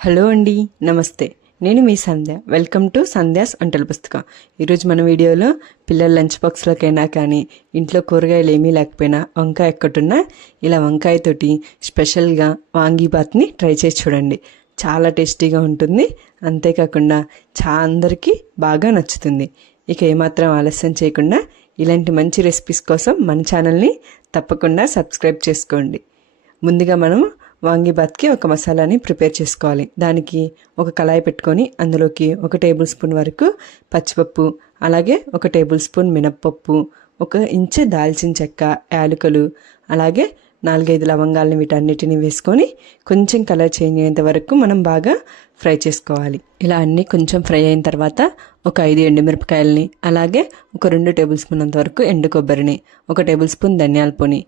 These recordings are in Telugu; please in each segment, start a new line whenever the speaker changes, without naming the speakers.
హలో అండి నమస్తే. నేను మీ సంధ్య. వెల్కమ్ టు సంధ్యాస్ వంటల పుస్తకం. ఈరోజు మన వీడియోలో పిల్లల లంచ్ బాక్స్లోకైనా కానీ ఇంట్లో కూరగాయలు ఏమీ లేకపోయినా వంకాయ ఎక్కడున్నా ఇలా వంకాయతోటి స్పెషల్గా వాంగీబాత్ని ట్రై చేసి చూడండి. చాలా టేస్టీగా ఉంటుంది. అంతేకాకుండా చా అందరికీ బాగా నచ్చుతుంది. ఇక ఏమాత్రం ఆలస్యం చేయకుండా ఇలాంటి మంచి రెసిపీస్ కోసం మన ఛానల్ని తప్పకుండా సబ్స్క్రైబ్ చేసుకోండి. ముందుగా మనం వాంగిబాత్కి ఒక మసాలాని ప్రిపేర్ చేసుకోవాలి. దానికి ఒక కళాయి పెట్టుకొని అందులోకి ఒక టేబుల్ స్పూన్ వరకు పచ్చిపప్పు అలాగే ఒక టేబుల్ స్పూన్ మినప్పప్పు ఒక ఇంచు దాల్చిన చెక్క యాలకులు అలాగే నాలుగైదు లవంగాలని వీటన్నిటిని వేసుకొని కొంచెం కలర్ చేంజ్ అయ్యేంత వరకు మనం బాగా ఫ్రై చేసుకోవాలి. ఇలా అన్నీ కొంచెం ఫ్రై అయిన తర్వాత ఒక ఐదు ఎండుమిరపకాయలని అలాగే ఒక రెండు టేబుల్ స్పూన్ అంత వరకు ఎండు కొబ్బరిని ఒక టేబుల్ స్పూన్ ధనియాల పొని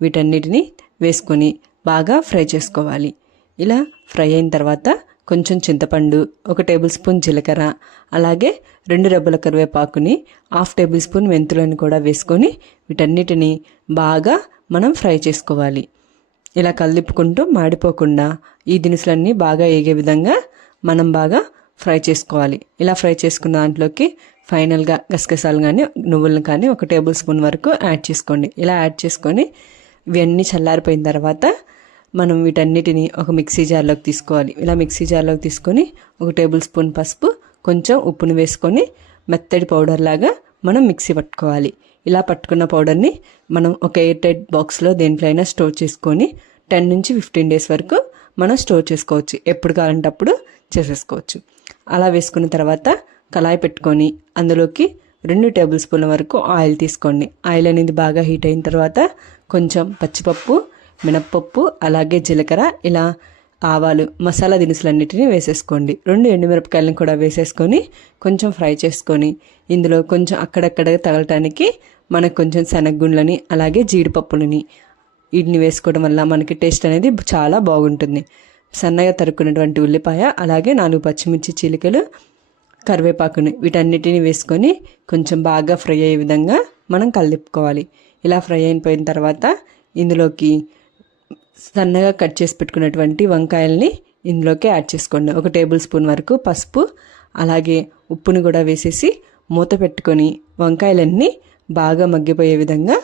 వీటన్నిటిని వేసుకొని బాగా ఫ్రై చేసుకోవాలి. ఇలా ఫ్రై అయిన తర్వాత కొంచెం చింతపండు ఒక టేబుల్ స్పూన్ జీలకర్ర అలాగే రెండు రెబ్బల కరివేపాకుని హాఫ్ టేబుల్ స్పూన్ మెంతులను కూడా వేసుకొని వీటన్నిటిని బాగా మనం ఫ్రై చేసుకోవాలి. ఇలా కలిపుకుంటూ మాడిపోకుండా ఈ దినుసులన్నీ బాగా ఏగే విధంగా మనం బాగా ఫ్రై చేసుకోవాలి. ఇలా ఫ్రై చేసుకున్న దాంట్లోకి ఫైనల్గా గసగసాలు కానీ నువ్వులను కానీ ఒక టేబుల్ స్పూన్ వరకు యాడ్ చేసుకోండి. ఇలా యాడ్ చేసుకొని ఇవన్నీ చల్లారిపోయిన తర్వాత మనం వీటన్నిటిని ఒక మిక్సీ జార్లోకి తీసుకోవాలి. ఇలా మిక్సీ జార్లోకి తీసుకొని ఒక టేబుల్ స్పూన్ పసుపు కొంచెం ఉప్పును వేసుకొని మెత్తడి పౌడర్ లాగా మనం మిక్సీ పట్టుకోవాలి. ఇలా పట్టుకున్న పౌడర్ని మనం ఒక ఎయిర్ టైట్ బాక్స్లో దేంట్లో అయినా స్టోర్ చేసుకొని టెన్ నుంచి ఫిఫ్టీన్ డేస్ వరకు మనం స్టోర్ చేసుకోవచ్చు. ఎప్పుడు కావాలంటే అప్పుడు చేసేసుకోవచ్చు. అలా వేసుకున్న తర్వాత కళాయి పెట్టుకొని అందులోకి రెండు టేబుల్ స్పూన్ల వరకు ఆయిల్ తీసుకోండి. ఆయిల్ అనేది బాగా హీట్ అయిన తర్వాత కొంచెం పచ్చిపప్పు మినప్పప్పు అలాగే జీలకర్ర ఇలా ఆవాలు మసాలా దినుసులన్నిటిని వేసేసుకోండి. రెండు ఎండుమిరపకాయలను కూడా వేసేసుకొని కొంచెం ఫ్రై చేసుకొని ఇందులో కొంచెం అక్కడక్కడ తగలటానికి మనకు కొంచెం శనగగుండ్లని అలాగే జీడిపప్పులని వీటిని వేసుకోవడం వల్ల మనకి టేస్ట్ అనేది చాలా బాగుంటుంది. సన్నగా తరుక్కున్నటువంటి ఉల్లిపాయ అలాగే నాలుగు పచ్చిమిర్చి చీలికలు కరివేపాకుని వీటన్నిటిని వేసుకొని కొంచెం బాగా ఫ్రై అయ్యే విధంగా మనం కలిపుకోవాలి ఇలా ఫ్రై అయిపోయిన తర్వాత ఇందులోకి సన్నగా కట్ చేసి పెట్టుకున్నటువంటి వంకాయల్ని ఇందులోకి యాడ్ చేసుకోండి. ఒక టేబుల్ స్పూన్ వరకు పసుపు అలాగే ఉప్పుని కూడా వేసేసి మూత పెట్టుకొని వంకాయలన్నీ బాగా మగ్గిపోయే విధంగా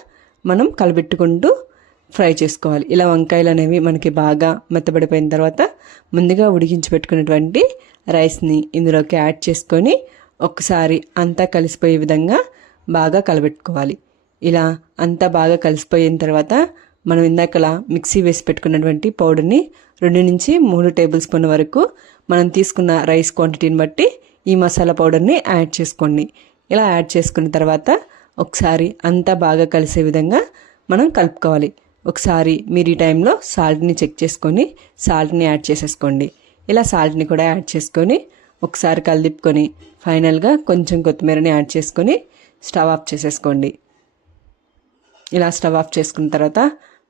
మనం కలబెట్టుకుంటూ ఫ్రై చేసుకోవాలి. ఇలా వంకాయలు అనేవి మనకి బాగా మెత్తబడిపోయిన తర్వాత ముందుగా ఉడికించి పెట్టుకున్నటువంటి రైస్ని ఇందులోకి యాడ్ చేసుకొని ఒకసారి అంతా కలిసిపోయే విధంగా బాగా కలబెట్టుకోవాలి. ఇలా అంతా బాగా కలిసిపోయిన తర్వాత మనం ఇందాకలా మిక్సీ వేసి పెట్టుకున్నటువంటి పౌడర్ని రెండు నుంచి మూడు టేబుల్ స్పూన్ వరకు మనం తీసుకున్న రైస్ క్వాంటిటీని బట్టి ఈ మసాలా పౌడర్ని యాడ్ చేసుకోండి. ఇలా యాడ్ చేసుకున్న తర్వాత ఒకసారి అంతా బాగా కలిసే విధంగా మనం కలుపుకోవాలి. ఒకసారి మీరు ఈ టైంలో సాల్ట్ని చెక్ చేసుకొని సాల్ట్ని యాడ్ చేసేసుకోండి. ఇలా సాల్ట్ని కూడా యాడ్ చేసుకొని ఒకసారి కలిపుకొని ఫైనల్గా కొంచెం కొత్తిమీరని యాడ్ చేసుకొని స్టవ్ ఆఫ్ చేసేసుకోండి. ఇలా స్టవ్ ఆఫ్ చేసుకున్న తర్వాత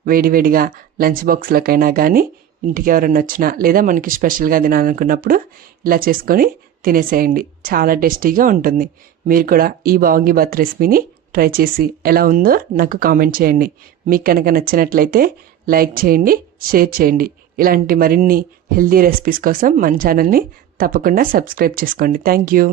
వేడివేడిగా లంచ్ బాక్స్లోకైనా కానీ ఇంటికి ఎవరైనా వచ్చినా లేదా మనకి స్పెషల్గా తినాలనుకున్నప్పుడు ఇలా చేసుకొని తినేసేయండి. చాలా టేస్టీగా ఉంటుంది. మీరు కూడా ఈ బాంగి బాత్ రెసిపీని ట్రై చేసి ఎలా ఉందో నాకు కామెంట్ చేయండి. మీకు కనుక నచ్చినట్లయితే లైక్ చేయండి షేర్ చేయండి. ఇలాంటి మరిన్ని హెల్దీ రెసిపీస్ కోసం మన ఛానల్ని తప్పకుండా సబ్స్క్రైబ్ చేసుకోండి. Thank you.